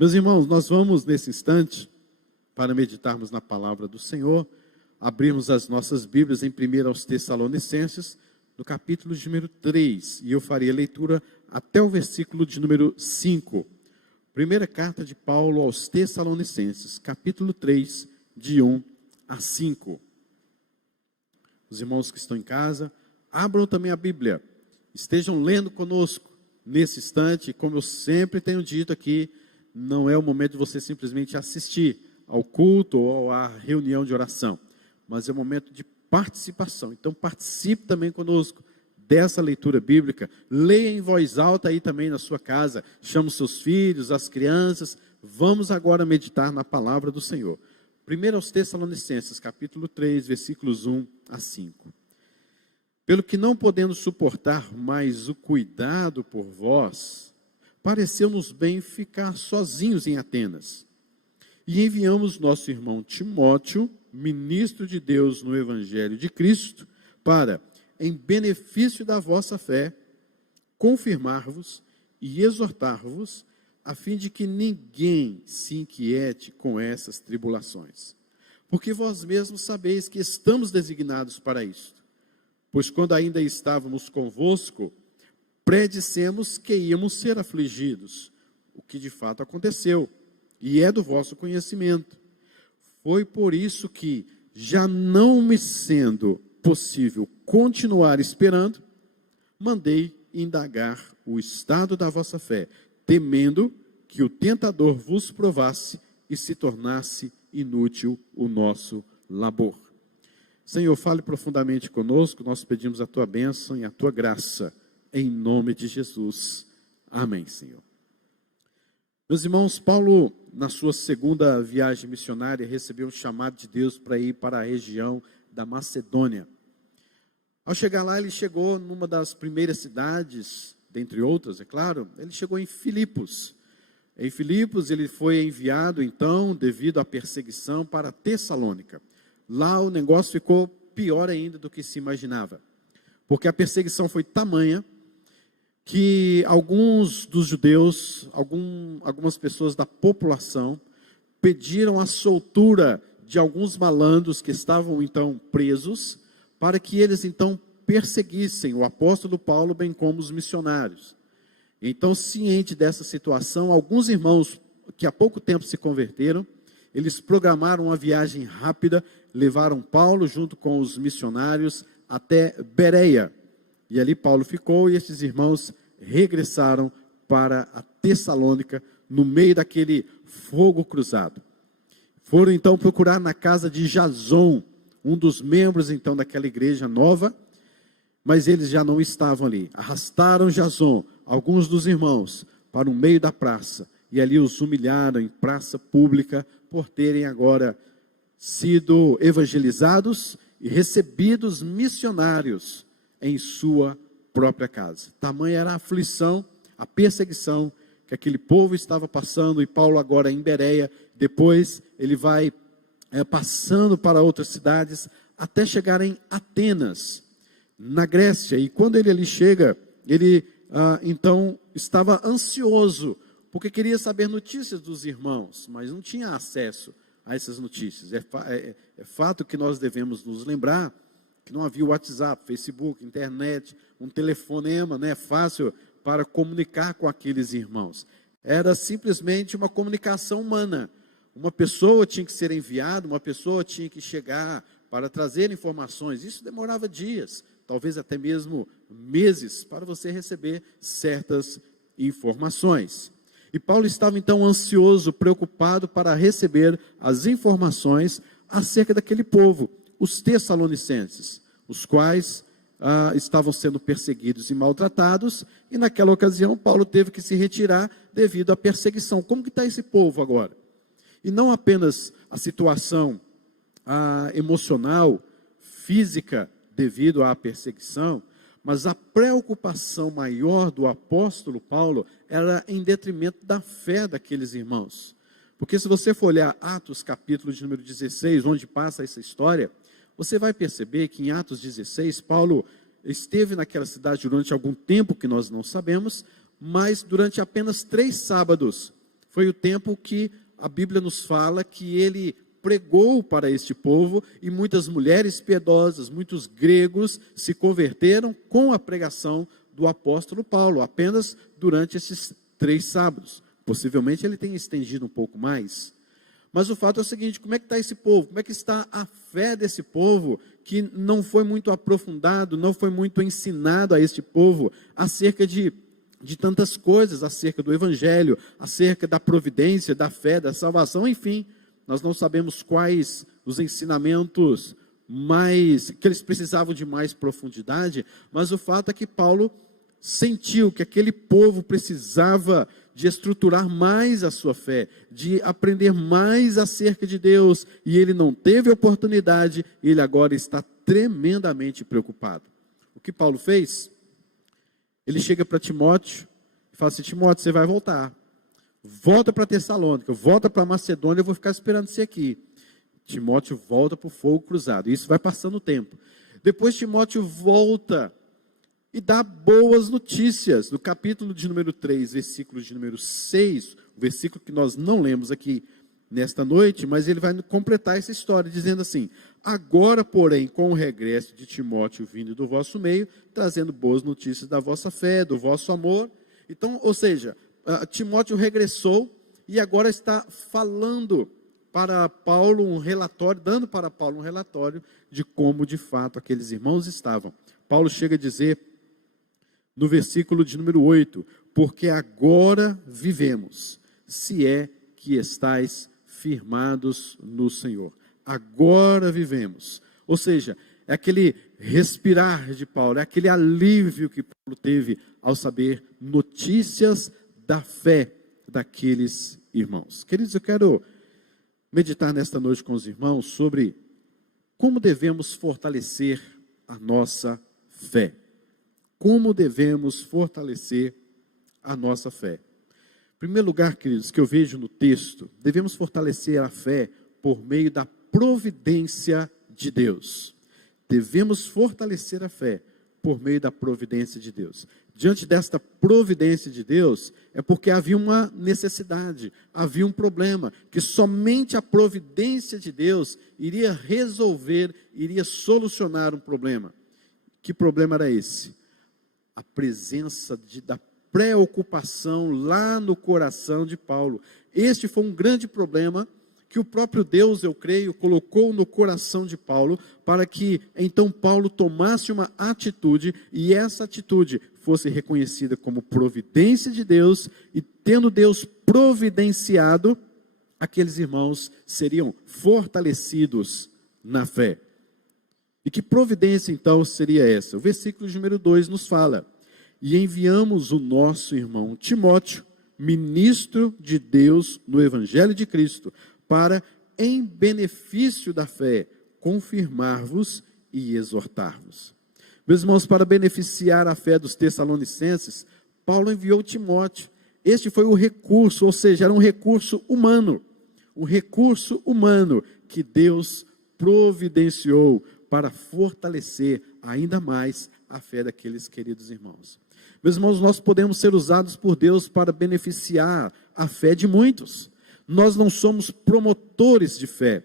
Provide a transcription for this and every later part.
Meus irmãos, nós vamos nesse instante, para meditarmos na palavra do Senhor, abrirmos as nossas Bíblias em 1 aos Tessalonicenses, no capítulo de número 3, e eu farei a leitura até o versículo de número 5. Primeira carta de Paulo aos Tessalonicenses, capítulo 3, de 1 a 5. Os irmãos que estão em casa, abram também a Bíblia, estejam lendo conosco nesse instante. Como eu sempre tenho dito aqui, não é o momento de você simplesmente assistir ao culto ou à reunião de oração, mas é o momento de participação. Então participe também conosco dessa leitura bíblica, leia em voz alta aí também na sua casa, chame os seus filhos, as crianças. Vamos agora meditar na palavra do Senhor. 1 aos Tessalonicenses, capítulo 3, versículos 1 a 5. Pelo que não podendo suportar mais o cuidado por vós, pareceu-nos bem ficar sozinhos em Atenas. E enviamos nosso irmão Timóteo, ministro de Deus no Evangelho de Cristo, para, em benefício da vossa fé, confirmar-vos e exortar-vos, a fim de que ninguém se inquiete com essas tribulações. Porque vós mesmos sabeis que estamos designados para isto. Pois quando ainda estávamos convosco, predissemos que íamos ser afligidos, o que de fato aconteceu, e é do vosso conhecimento. Foi por isso que, já não me sendo possível continuar esperando, mandei indagar o estado da vossa fé, temendo que o tentador vos provasse e se tornasse inútil o nosso labor. Senhor, fale profundamente conosco, nós pedimos a tua bênção e a tua graça, em nome de Jesus. Amém, Senhor. Meus irmãos, Paulo, na sua segunda viagem missionária, recebeu um chamado de Deus para ir para a região da Macedônia. Ao chegar lá, ele chegou numa das primeiras cidades, dentre outras, é claro, ele chegou em Filipos. Em Filipos, ele foi enviado, então, devido à perseguição, para Tessalônica. Lá o negócio ficou pior ainda do que se imaginava, porque a perseguição foi tamanha que alguns dos judeus, algumas pessoas da população, pediram a soltura de alguns malandros que estavam então presos, para que eles então perseguissem o apóstolo Paulo, bem como os missionários. Então, ciente dessa situação, alguns irmãos que há pouco tempo se converteram, eles programaram uma viagem rápida, levaram Paulo junto com os missionários até Bereia. E ali Paulo ficou e esses irmãos regressaram para a Tessalônica no meio daquele fogo cruzado. Foram então procurar na casa de Jason, um dos membros então daquela igreja nova, mas eles já não estavam ali. Arrastaram Jason, alguns dos irmãos, para o meio da praça e ali os humilharam em praça pública por terem agora sido evangelizados e recebidos missionários em sua própria casa. Tamanha era a aflição, a perseguição que aquele povo estava passando, e Paulo agora em Bereia, depois ele vai passando para outras cidades, até chegar em Atenas, na Grécia. E quando ele ali chega, ele então estava ansioso, porque queria saber notícias dos irmãos, mas não tinha acesso a essas notícias. É fato que nós devemos nos lembrar que não havia WhatsApp, Facebook, internet, um telefonema, né, fácil para comunicar com aqueles irmãos. Era simplesmente uma comunicação humana. Uma pessoa tinha que ser enviada, uma pessoa tinha que chegar para trazer informações. Isso demorava dias, talvez até mesmo meses, para você receber certas informações. E Paulo estava então ansioso, preocupado para receber as informações acerca daquele povo, os tessalonicenses, os quais estavam sendo perseguidos e maltratados, e naquela ocasião Paulo teve que se retirar devido à perseguição. Como que está esse povo agora? E não apenas a situação emocional, física, devido à perseguição, mas a preocupação maior do apóstolo Paulo era em detrimento da fé daqueles irmãos. Porque se você for olhar Atos capítulo de número 16, onde passa essa história, você vai perceber que em Atos 16, Paulo esteve naquela cidade durante algum tempo que nós não sabemos, mas durante apenas 3 sábados, Foi o tempo que a Bíblia nos fala que ele pregou para este povo e muitas mulheres piedosas, muitos gregos se converteram com a pregação do apóstolo Paulo, apenas durante esses 3 sábados. Possivelmente ele tenha estendido um pouco mais. Mas o fato é o seguinte: como é que está esse povo? Como é que está a fé desse povo que não foi muito aprofundado, não foi muito ensinado a este povo acerca de tantas coisas, acerca do evangelho, acerca da providência, da fé, da salvação, enfim. Nós não sabemos quais os ensinamentos que eles precisavam de mais profundidade, mas o fato é que Paulo sentiu que aquele povo precisava de estruturar mais a sua fé, de aprender mais acerca de Deus, e ele não teve oportunidade, e ele agora está tremendamente preocupado. O que Paulo fez? Ele chega para Timóteo e fala assim: Timóteo, você vai voltar. Volta para Tessalônica, volta para Macedônia, eu vou ficar esperando você aqui. Timóteo volta para o fogo cruzado. Isso vai passando o tempo. Depois Timóteo volta e dá boas notícias. No capítulo de número 3, versículo de número 6, o versículo que nós não lemos aqui nesta noite, mas ele vai completar essa história, dizendo assim: agora, porém, com o regresso de Timóteo vindo do vosso meio, trazendo boas notícias da vossa fé, do vosso amor. Então, ou seja, Timóteo regressou e agora está falando para Paulo um relatório, dando para Paulo um relatório de como de fato aqueles irmãos estavam. Paulo chega a dizer no versículo de número 8: porque agora vivemos, se é que estáis firmados no Senhor. Agora vivemos. Ou seja, é aquele respirar de Paulo, é aquele alívio que Paulo teve ao saber notícias da fé daqueles irmãos. Queridos, eu quero meditar nesta noite com os irmãos sobre como devemos fortalecer a nossa fé. Como devemos fortalecer a nossa fé? Em primeiro lugar, queridos, que eu vejo no texto, devemos fortalecer a fé por meio da providência de Deus. Devemos fortalecer a fé por meio da providência de Deus. Diante desta providência de Deus, é porque havia uma necessidade, havia um problema, que somente a providência de Deus iria resolver, iria solucionar um problema. Que problema era esse? A presença da preocupação lá no coração de Paulo. Este foi um grande problema que o próprio Deus, eu creio, colocou no coração de Paulo, para que então Paulo tomasse uma atitude, e essa atitude fosse reconhecida como providência de Deus, e tendo Deus providenciado, aqueles irmãos seriam fortalecidos na fé. E que providência então seria essa? O versículo de número 2 nos fala: e enviamos o nosso irmão Timóteo, ministro de Deus no Evangelho de Cristo, para, em benefício da fé, confirmar-vos e exortar-vos. Meus irmãos, para beneficiar a fé dos tessalonicenses, Paulo enviou Timóteo. Este foi o recurso, ou seja, era um recurso humano que Deus providenciou para fortalecer ainda mais a fé daqueles queridos irmãos. Meus irmãos, nós podemos ser usados por Deus para beneficiar a fé de muitos. Nós não somos promotores de fé.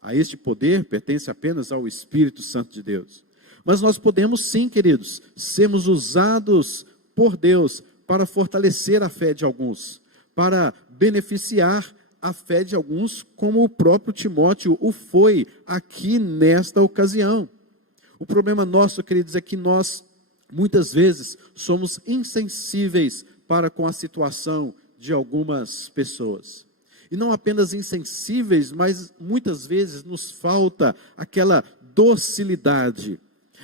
A este poder pertence apenas ao Espírito Santo de Deus. Mas nós podemos sim, queridos, sermos usados por Deus para fortalecer a fé de alguns, para beneficiar a fé de alguns, como o próprio Timóteo o foi aqui nesta ocasião. O problema nosso, queridos, é que nós, muitas vezes, somos insensíveis para com a situação de algumas pessoas. E não apenas insensíveis, mas muitas vezes nos falta aquela docilidade,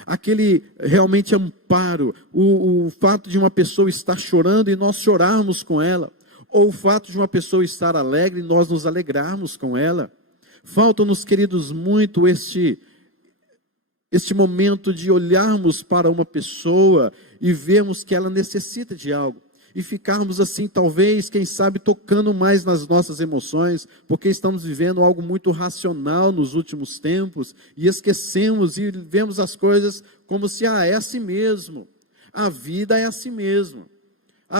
aquele realmente amparo, o fato de uma pessoa estar chorando e nós chorarmos com ela, ou o fato de uma pessoa estar alegre e nós nos alegrarmos com ela. Falta-nos, queridos, muito este momento de olharmos para uma pessoa e vermos que ela necessita de algo. E ficarmos assim, talvez, quem sabe, tocando mais nas nossas emoções, porque estamos vivendo algo muito racional nos últimos tempos, e esquecemos e vemos as coisas como se, é assim mesmo, a vida é assim mesmo,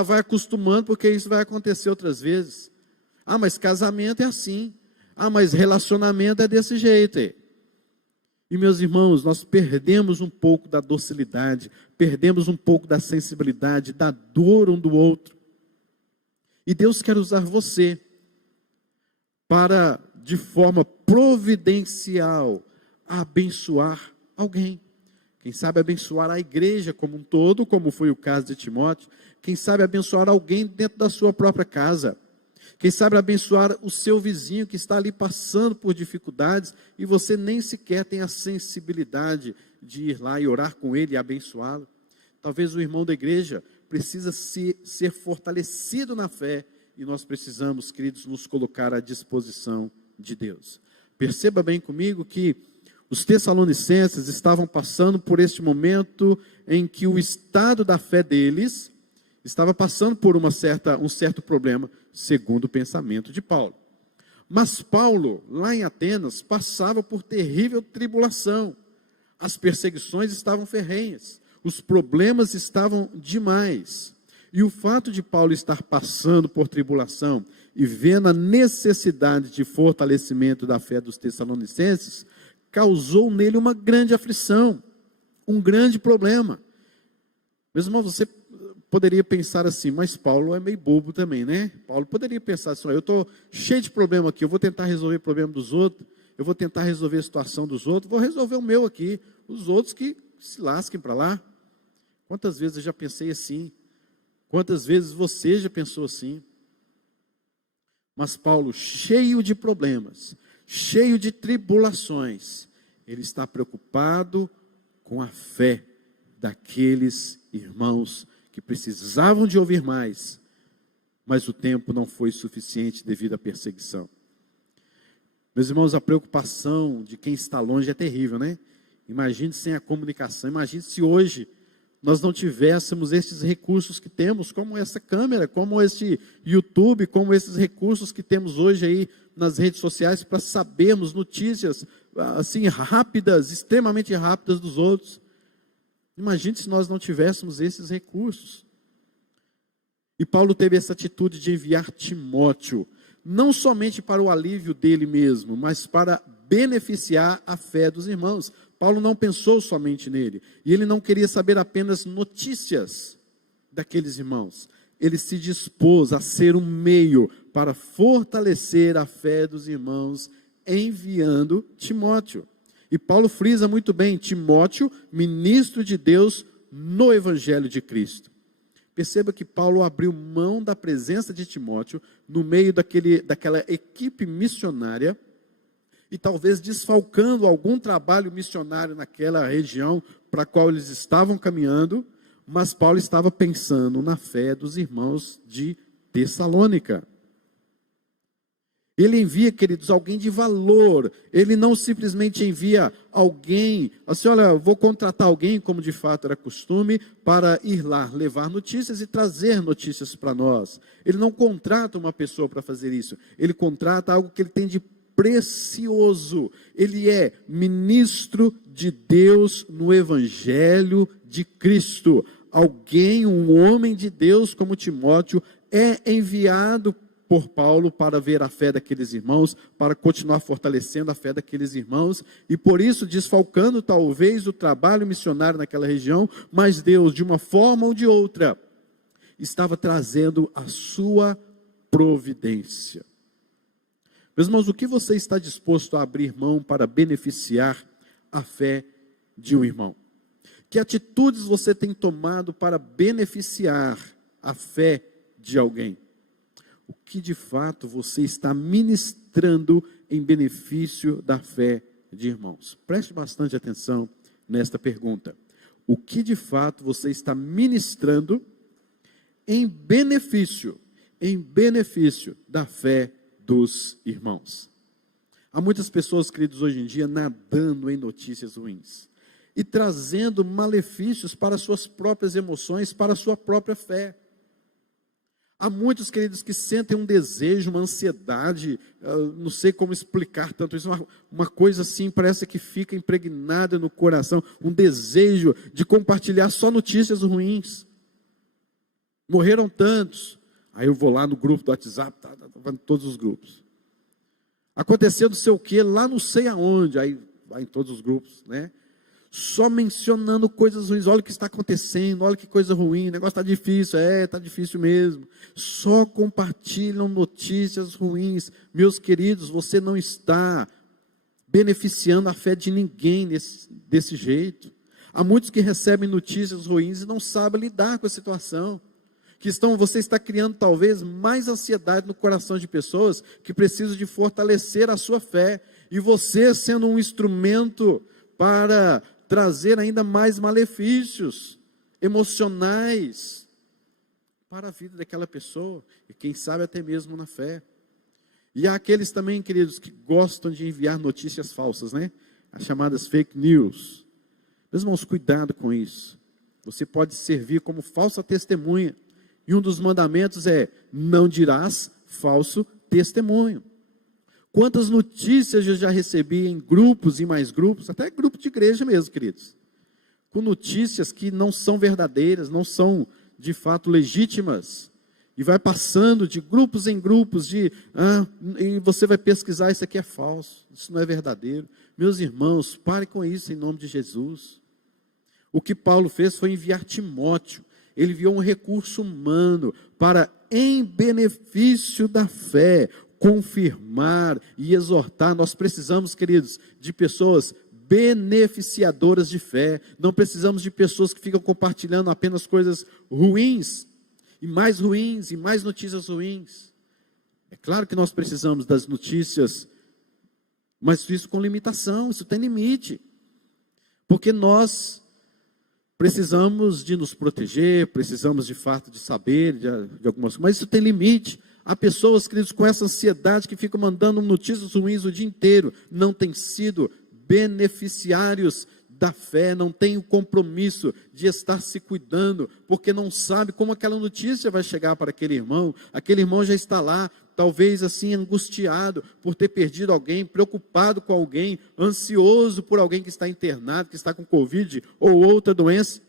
vai acostumando, porque isso vai acontecer outras vezes. Ah, mas casamento é assim. Ah, mas relacionamento é desse jeito. E meus irmãos, nós perdemos um pouco da docilidade, perdemos um pouco da sensibilidade, da dor um do outro. E Deus quer usar você para, de forma providencial, abençoar alguém. Quem sabe abençoar a igreja como um todo, como foi o caso de Timóteo. Quem sabe abençoar alguém dentro da sua própria casa. Quem sabe abençoar o seu vizinho que está ali passando por dificuldades e você nem sequer tem a sensibilidade de ir lá e orar com ele e abençoá-lo. Talvez o irmão da igreja precisa ser fortalecido na fé e nós precisamos, queridos, nos colocar à disposição de Deus. Perceba bem comigo que os tessalonicenses estavam passando por este momento em que o estado da fé deles estava passando por um certo problema, segundo o pensamento de Paulo. Mas Paulo, lá em Atenas, passava por terrível tribulação. As perseguições estavam ferrenhas, os problemas estavam demais. E o fato de Paulo estar passando por tribulação e vendo a necessidade de fortalecimento da fé dos tessalonicenses, causou nele uma grande aflição, um grande problema. Meus irmãos, você poderia pensar assim, mas Paulo é meio bobo também, né? Paulo poderia pensar assim, eu estou cheio de problema aqui, eu vou tentar resolver o problema dos outros, eu vou tentar resolver a situação dos outros, vou resolver o meu aqui, os outros que se lasquem para lá. Quantas vezes eu já pensei assim? Quantas vezes você já pensou assim? Mas Paulo, cheio de problemas, cheio de tribulações, ele está preocupado com a fé daqueles irmãos que precisavam de ouvir mais, mas o tempo não foi suficiente devido à perseguição. Meus irmãos, a preocupação de quem está longe é terrível, né? Imagine sem a comunicação, imagine se hoje nós não tivéssemos esses recursos que temos, como essa câmera, como esse YouTube, como esses recursos que temos hoje aí nas redes sociais para sabermos notícias assim rápidas, extremamente rápidas dos outros. Imagine se nós não tivéssemos esses recursos. E Paulo teve essa atitude de enviar Timóteo, não somente para o alívio dele mesmo, mas para beneficiar a fé dos irmãos. Paulo não pensou somente nele, e ele não queria saber apenas notícias daqueles irmãos. Ele se dispôs a ser um meio para fortalecer a fé dos irmãos, enviando Timóteo. E Paulo frisa muito bem, Timóteo, ministro de Deus no Evangelho de Cristo. Perceba que Paulo abriu mão da presença de Timóteo no meio daquela equipe missionária, e talvez desfalcando algum trabalho missionário naquela região para a qual eles estavam caminhando, mas Paulo estava pensando na fé dos irmãos de Tessalônica. Ele envia, queridos, alguém de valor. Ele não simplesmente envia alguém, assim, olha, vou contratar alguém, como de fato era costume, para ir lá, levar notícias e trazer notícias para nós. Ele não contrata uma pessoa para fazer isso. Ele contrata algo que ele tem de precioso. Ele é ministro de Deus no Evangelho de Cristo. Alguém, um homem de Deus como Timóteo, é enviado por Paulo para ver a fé daqueles irmãos, para continuar fortalecendo a fé daqueles irmãos, e por isso desfalcando talvez o trabalho missionário naquela região, mas Deus, de uma forma ou de outra, estava trazendo a sua providência. Meus irmãos, o que você está disposto a abrir mão para beneficiar a fé de um irmão? Que atitudes você tem tomado para beneficiar a fé de alguém? O que de fato você está ministrando em benefício da fé de irmãos? Preste bastante atenção nesta pergunta. O que de fato você está ministrando em benefício da fé dos irmãos? Há muitas pessoas, queridos, hoje em dia nadando em notícias ruins e trazendo malefícios para suas próprias emoções, para a sua própria fé. Há muitos, queridos, que sentem um desejo, uma ansiedade, não sei como explicar tanto isso, uma coisa assim, parece que fica impregnada no coração, um desejo de compartilhar só notícias ruins. Morreram tantos, aí eu vou lá no grupo do WhatsApp, para todos os grupos. Aconteceu não sei o que, lá não sei aonde, aí vai em todos os grupos, né? Só mencionando coisas ruins, olha o que está acontecendo, olha que coisa ruim, o negócio está difícil, está difícil mesmo. Só compartilham notícias ruins. Meus queridos, você não está beneficiando a fé de ninguém desse jeito. Há muitos que recebem notícias ruins e não sabem lidar com a situação. Você está criando talvez mais ansiedade no coração de pessoas que precisam de fortalecer a sua fé. E você sendo um instrumento para trazer ainda mais malefícios emocionais para a vida daquela pessoa, e quem sabe até mesmo na fé. E há aqueles também, queridos, que gostam de enviar notícias falsas, né? As chamadas fake news. Meus irmãos, cuidado com isso. Você pode servir como falsa testemunha, e um dos mandamentos é: não dirás falso testemunho. Quantas notícias eu já recebi em grupos e mais grupos, até grupo de igreja mesmo, queridos, com notícias que não são verdadeiras, não são de fato legítimas, e vai passando de grupos em grupos, e você vai pesquisar, isso aqui é falso, isso não é verdadeiro. Meus irmãos, pare com isso em nome de Jesus. O que Paulo fez foi enviar Timóteo. Ele enviou um recurso humano para, em benefício da fé, confirmar e exortar. Nós precisamos, queridos, de pessoas beneficiadoras de fé. Não precisamos de pessoas que ficam compartilhando apenas coisas ruins, e mais notícias ruins. É claro que nós precisamos das notícias, mas isso com limitação, isso tem limite. Porque nós precisamos de nos proteger, precisamos de fato de saber de algumas coisas, mas isso tem limite. Há pessoas, queridos, com essa ansiedade que ficam mandando notícias ruins o dia inteiro, não têm sido beneficiários da fé, não têm o compromisso de estar se cuidando, porque não sabe como aquela notícia vai chegar para aquele irmão já está lá, talvez assim angustiado por ter perdido alguém, preocupado com alguém, ansioso por alguém que está internado, que está com Covid ou outra doença,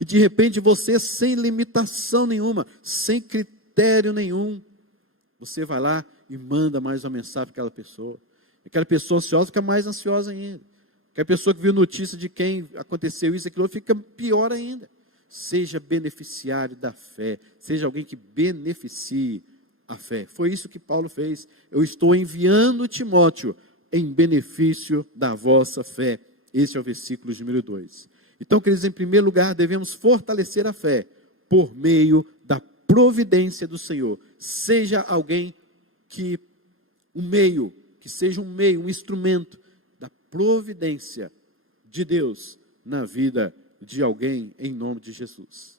e de repente você, sem limitação nenhuma, sem critério nenhum, você vai lá e manda mais uma mensagem para aquela pessoa. Aquela pessoa ansiosa fica mais ansiosa ainda. Aquela pessoa que viu notícia de quem aconteceu isso, aquilo, fica pior ainda. Seja beneficiário da fé, seja alguém que beneficie a fé. Foi isso que Paulo fez. Eu estou enviando Timóteo em benefício da vossa fé. Esse é o versículo número 2. Então, queridos, em primeiro lugar, devemos fortalecer a fé por meio da providência do Senhor. Seja alguém que seja um meio, um instrumento da providência de Deus na vida de alguém, em nome de Jesus.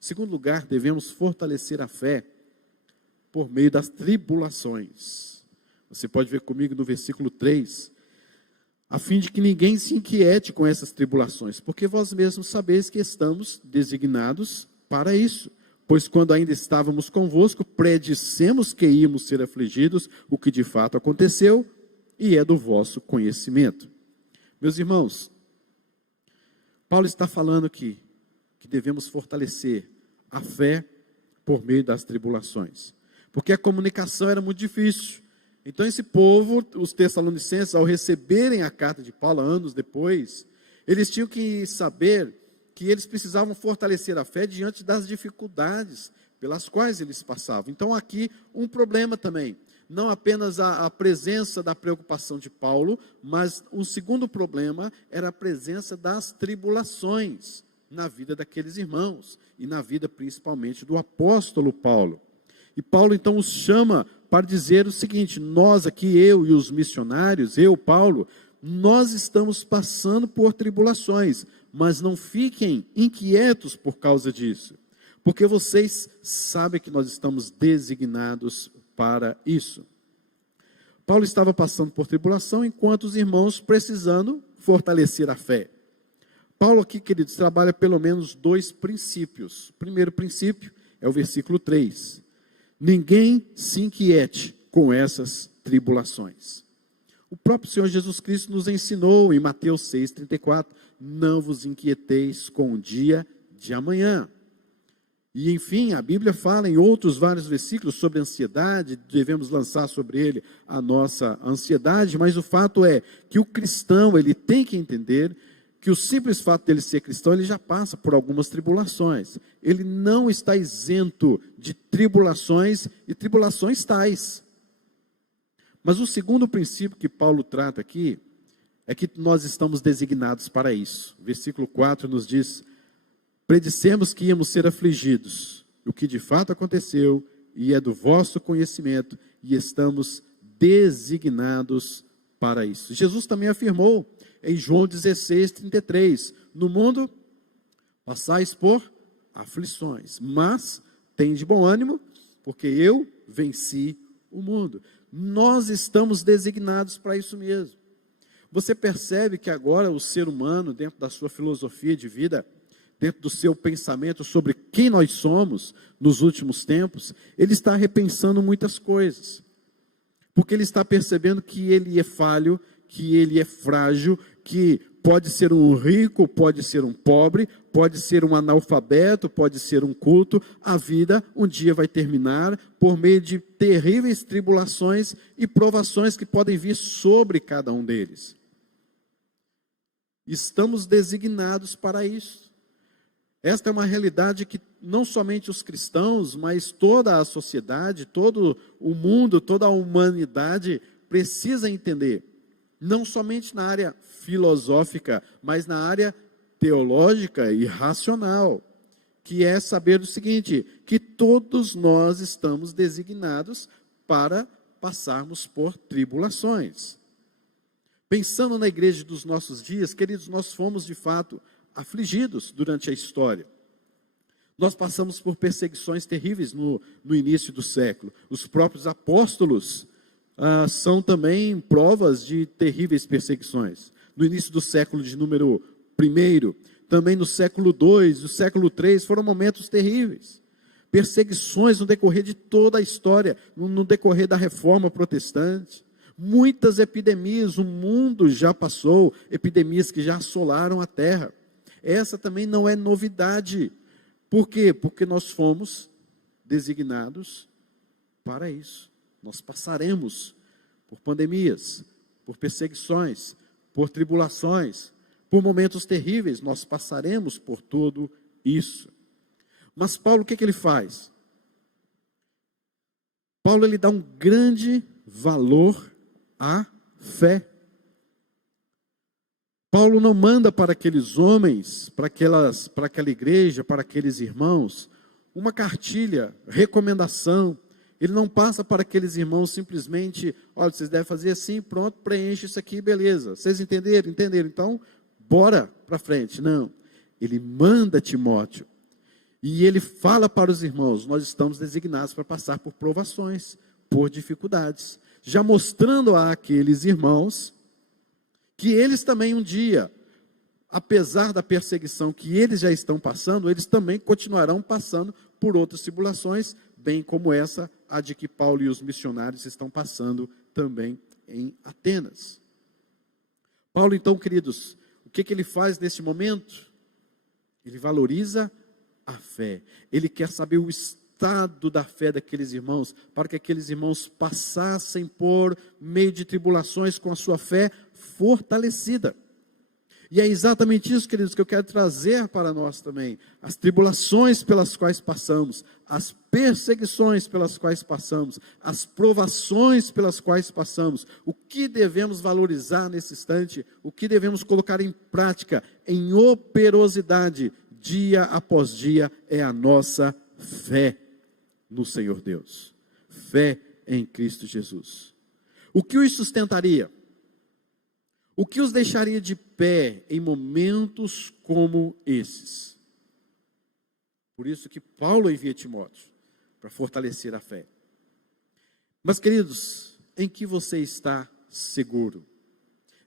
Em segundo lugar, devemos fortalecer a fé por meio das tribulações. Você pode ver comigo no versículo 3, a fim de que ninguém se inquiete com essas tribulações, porque vós mesmos sabeis que estamos designados para isso. Pois quando ainda estávamos convosco, predissemos que íamos ser afligidos, o que de fato aconteceu, e é do vosso conhecimento. Meus irmãos, Paulo está falando aqui que devemos fortalecer a fé por meio das tribulações, porque a comunicação era muito difícil. Então esse povo, os tessalonicenses, ao receberem a carta de Paulo anos depois, eles tinham que saber que eles precisavam fortalecer a fé diante das dificuldades pelas quais eles passavam. Então aqui um problema também, não apenas a presença da preocupação de Paulo, mas um segundo problema era a presença das tribulações na vida daqueles irmãos, e na vida principalmente do apóstolo Paulo. E Paulo então os chama para dizer o seguinte: nós aqui, eu e os missionários, eu, Paulo, nós estamos passando por tribulações, mas não fiquem inquietos por causa disso, porque vocês sabem que nós estamos designados para isso. Paulo estava passando por tribulação, enquanto os irmãos precisando fortalecer a fé. Paulo aqui, queridos, trabalha pelo menos 2 princípios. O primeiro princípio é o versículo 3. Ninguém se inquiete com essas tribulações. O próprio Senhor Jesus Cristo nos ensinou em Mateus 6,34, não vos inquieteis com o dia de amanhã. E, enfim, a Bíblia fala em outros vários versículos sobre ansiedade, devemos lançar sobre ele a nossa ansiedade, mas o fato é que o cristão, ele tem que entender que o simples fato dele ser cristão, ele já passa por algumas tribulações. Ele não está isento de tribulações e tribulações tais. Mas o segundo princípio que Paulo trata aqui é que nós estamos designados para isso. Versículo 4 nos diz: predissemos que íamos ser afligidos, o que de fato aconteceu, e é do vosso conhecimento, e estamos designados para isso. Jesus também afirmou em João 16:33, no mundo passais por aflições, mas tende bom ânimo, porque eu venci o mundo. Nós estamos designados para isso mesmo. Você percebe que agora o ser humano, dentro da sua filosofia de vida, dentro do seu pensamento sobre quem nós somos nos últimos tempos, ele está repensando muitas coisas. Porque ele está percebendo que ele é falho, que ele é frágil, que pode ser um rico, pode ser um pobre, pode ser um analfabeto, pode ser um culto. A vida um dia vai terminar por meio de terríveis tribulações e provações que podem vir sobre cada um deles. Estamos designados para isso. Esta é uma realidade que não somente os cristãos, mas toda a sociedade, todo o mundo, toda a humanidade precisa entender. Não somente na área filosófica, mas na área teológica e racional, que é saber o seguinte, que todos nós estamos designados para passarmos por tribulações. Pensando na igreja dos nossos dias, queridos, nós fomos de fato afligidos durante a história. Nós passamos por perseguições terríveis no início do século. Os próprios apóstolos são também provas de terríveis perseguições. No início do século de número 1, também no século 2, no século 3, foram momentos terríveis. Perseguições no decorrer de toda a história, no decorrer da reforma protestante. Muitas epidemias, o mundo já passou, epidemias que já assolaram a terra. Essa também não é novidade. Por quê? Porque nós fomos designados para isso. Nós passaremos por pandemias, por perseguições, por tribulações, por momentos terríveis. Nós passaremos por tudo isso. Mas Paulo, o que ele faz? Paulo, ele dá um grande valor à fé. Paulo não manda para aqueles homens, para aquela igreja, para aqueles irmãos, uma cartilha, recomendação. Ele não passa para aqueles irmãos simplesmente, olha, vocês devem fazer assim, pronto, preenche isso aqui, beleza. Vocês entenderam? Entenderam? Então, bora para frente. Não. Ele manda Timóteo. E ele fala para os irmãos, nós estamos designados para passar por provações, por dificuldades. Já mostrando àqueles irmãos que eles também um dia, apesar da perseguição que eles já estão passando, eles também continuarão passando por outras tribulações, bem como essa, a de que Paulo e os missionários estão passando também em Atenas. Paulo, então, queridos, o que ele faz neste momento? Ele valoriza a fé. Ele quer saber o estado da fé daqueles irmãos, para que aqueles irmãos passassem por meio de tribulações com a sua fé fortalecida. E é exatamente isso, queridos, que eu quero trazer para nós também. As tribulações pelas quais passamos, as perseguições pelas quais passamos, as provações pelas quais passamos. O que devemos valorizar nesse instante, o que devemos colocar em prática, em operosidade, dia após dia, é a nossa fé no Senhor Deus. Fé em Cristo Jesus. O que os sustentaria? O que os deixaria de pé em momentos como esses? Por isso que Paulo envia Timóteo, para fortalecer a fé. Mas, queridos, em que você está seguro?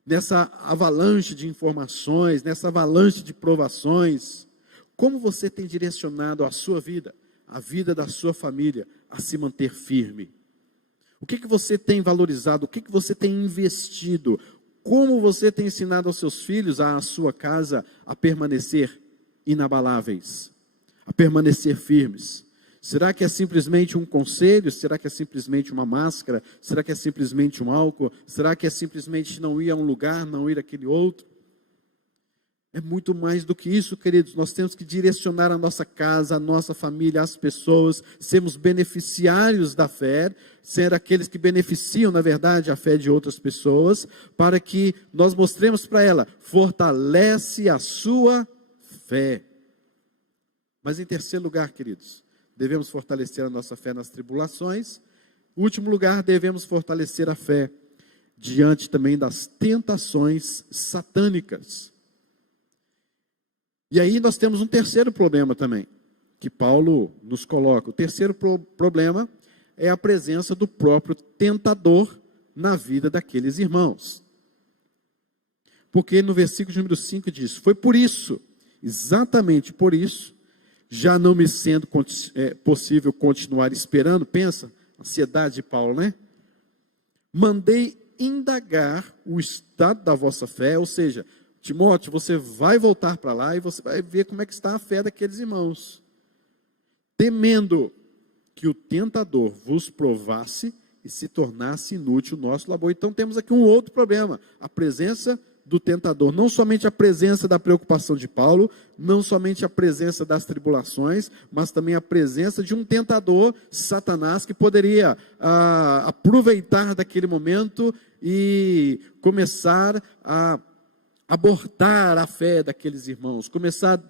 Nessa avalanche de informações, nessa avalanche de provações, como você tem direcionado a sua vida, a vida da sua família, a se manter firme? O que você tem valorizado? O que você tem investido? Como você tem ensinado aos seus filhos, à sua casa, a permanecer inabaláveis, a permanecer firmes? Será que é simplesmente um conselho? Será que é simplesmente uma máscara? Será que é simplesmente um álcool? Será que é simplesmente não ir a um lugar, não ir àquele outro? É muito mais do que isso, queridos. Nós temos que direcionar a nossa casa, a nossa família, as pessoas, sermos beneficiários da fé, ser aqueles que beneficiam, na verdade, a fé de outras pessoas, para que nós mostremos para ela, fortalece a sua fé. Mas em terceiro lugar, queridos, devemos fortalecer a nossa fé nas tribulações. Em último lugar, devemos fortalecer a fé diante também das tentações satânicas. E aí nós temos um terceiro problema também, que Paulo nos coloca. O terceiro problema é a presença do próprio tentador na vida daqueles irmãos. Porque no versículo número 5 diz, foi por isso, exatamente por isso, já não me sendo possível continuar esperando, pensa, ansiedade de Paulo, né? Mandei indagar o estado da vossa fé, ou seja, Timóteo, você vai voltar para lá e você vai ver como é que está a fé daqueles irmãos. Temendo que o tentador vos provasse e se tornasse inútil o nosso labor. Então temos aqui um outro problema, a presença do tentador. Não somente a presença da preocupação de Paulo, não somente a presença das tribulações, mas também a presença de um tentador, Satanás, que poderia aproveitar daquele momento e começar a abortar a fé daqueles irmãos, começar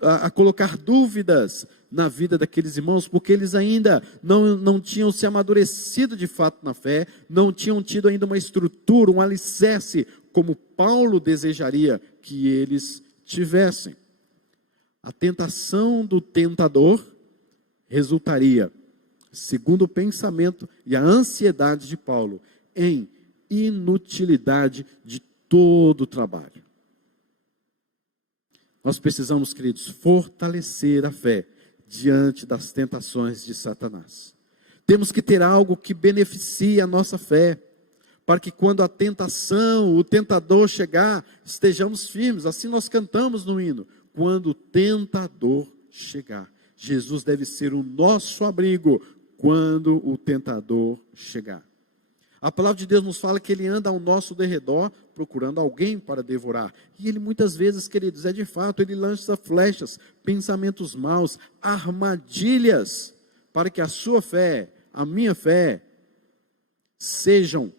a colocar dúvidas na vida daqueles irmãos, porque eles ainda não tinham se amadurecido de fato na fé, não tinham tido ainda uma estrutura, um alicerce, como Paulo desejaria que eles tivessem. A tentação do tentador resultaria, segundo o pensamento e a ansiedade de Paulo, em inutilidade de todo o trabalho. Nós precisamos, queridos, fortalecer a fé diante das tentações de Satanás. Temos que ter algo que beneficie a nossa fé, para que quando a tentação, o tentador chegar, estejamos firmes. Assim nós cantamos no hino, quando o tentador chegar. Jesus deve ser o nosso abrigo quando o tentador chegar. A palavra de Deus nos fala que ele anda ao nosso derredor, procurando alguém para devorar. E ele muitas vezes, queridos, de fato, ele lança flechas, pensamentos maus, armadilhas, para que a sua fé, a minha fé, sejam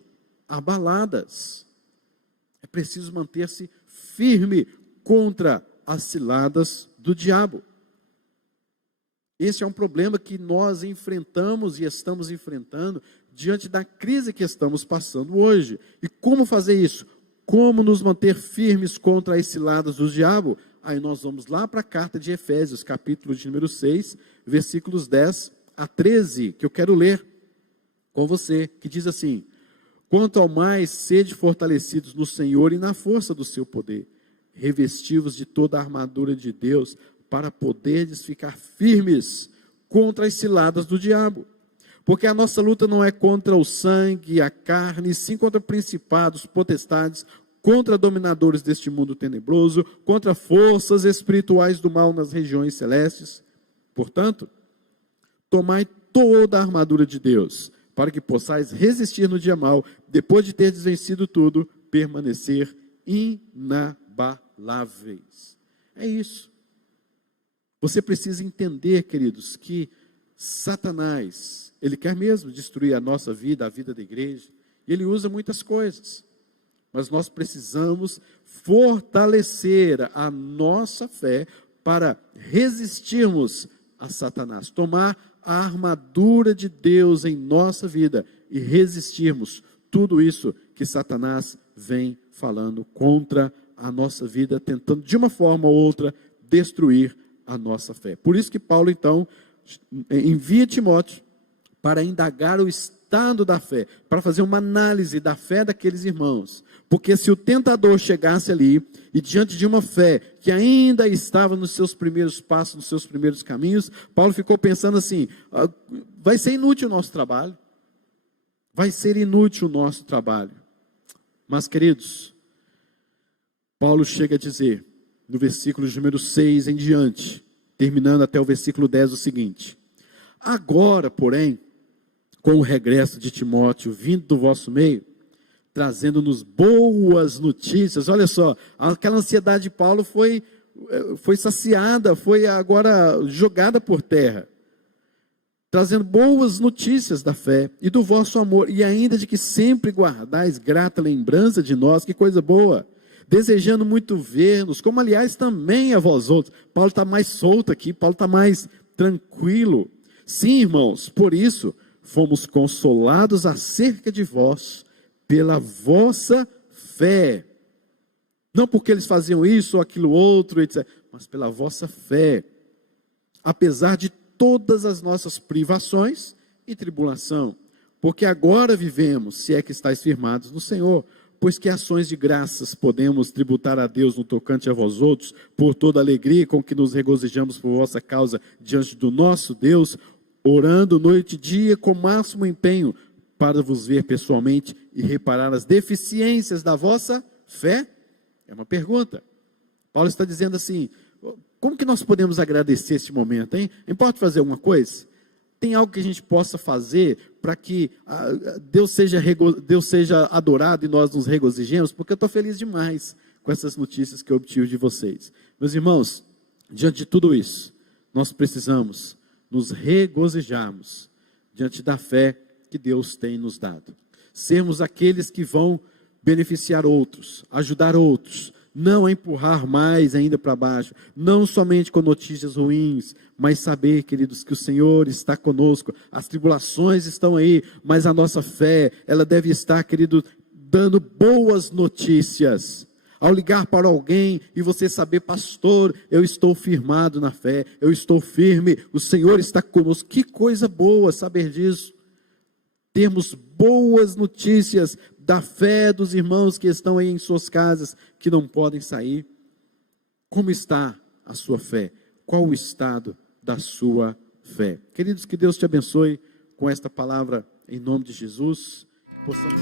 abaladas. É preciso manter-se firme contra as ciladas do diabo. Esse é um problema que nós enfrentamos e estamos enfrentando diante da crise que estamos passando hoje. E como fazer isso? Como nos manter firmes contra as ciladas do diabo? Aí nós vamos lá para a carta de Efésios, capítulo de número 6, versículos 10 a 13, que eu quero ler com você, que diz assim: quanto ao mais, sede fortalecidos no Senhor e na força do seu poder, revestivos de toda a armadura de Deus, para poderdes ficar firmes contra as ciladas do diabo. Porque a nossa luta não é contra o sangue e a carne, sim contra principados, potestades, contra dominadores deste mundo tenebroso, contra forças espirituais do mal nas regiões celestes. Portanto, tomai toda a armadura de Deus, para que possais resistir no dia mau, depois de teres vencido tudo, permanecer inabaláveis. É isso. Você precisa entender, queridos, que Satanás, ele quer mesmo destruir a nossa vida, a vida da igreja, e ele usa muitas coisas, mas nós precisamos fortalecer a nossa fé para resistirmos a Satanás, tomar a armadura de Deus em nossa vida e resistirmos tudo isso que Satanás vem falando contra a nossa vida, tentando de uma forma ou outra destruir a nossa fé. Por isso que Paulo então envia Timóteo para indagar o estado da fé, para fazer uma análise da fé daqueles irmãos, porque se o tentador chegasse ali, e diante de uma fé que ainda estava nos seus primeiros passos, nos seus primeiros caminhos, Paulo ficou pensando assim, vai ser inútil o nosso trabalho, vai ser inútil o nosso trabalho. Mas queridos, Paulo chega a dizer, no versículo número 6 em diante, terminando até o versículo 10, o seguinte: agora, porém, com o regresso de Timóteo vindo do vosso meio, trazendo-nos boas notícias. Olha só, aquela ansiedade de Paulo foi saciada, foi agora jogada por terra. Trazendo boas notícias da fé e do vosso amor, e ainda de que sempre guardais grata lembrança de nós. Que coisa boa! Desejando muito ver-nos, como aliás também a vós outros. Paulo está mais solto aqui, Paulo está mais tranquilo. Sim, irmãos, por isso fomos consolados acerca de vós, pela vossa fé. Não porque eles faziam isso ou aquilo outro, etc., mas pela vossa fé. Apesar de todas as nossas privações e tribulação, porque agora vivemos, se é que estáis firmados no Senhor, pois que ações de graças podemos tributar a Deus no tocante a vós outros, por toda a alegria com que nos regozijamos por vossa causa diante do nosso Deus, orando noite e dia com máximo empenho, para vos ver pessoalmente e reparar as deficiências da vossa fé? É uma pergunta. Paulo está dizendo assim: como que nós podemos agradecer este momento, hein? Importa fazer alguma coisa? Tem algo que a gente possa fazer para que Deus seja adorado e nós nos regozijemos? Porque eu estou feliz demais com essas notícias que eu obtive de vocês. Meus irmãos, diante de tudo isso, nós precisamos nos regozijarmos diante da fé que Deus tem nos dado. Sermos aqueles que vão beneficiar outros, ajudar outros, não empurrar mais ainda para baixo, não somente com notícias ruins, mas saber, queridos, que o Senhor está conosco. As tribulações estão aí, mas a nossa fé, ela deve estar, querido, dando boas notícias. Ao ligar para alguém e você saber: pastor, eu estou firmado na fé, eu estou firme, o Senhor está conosco. Que coisa boa saber disso. Termos boas notícias da fé dos irmãos que estão aí em suas casas, que não podem sair. Como está a sua fé? Qual o estado da sua fé? Queridos, que Deus te abençoe com esta palavra em nome de Jesus. Possamos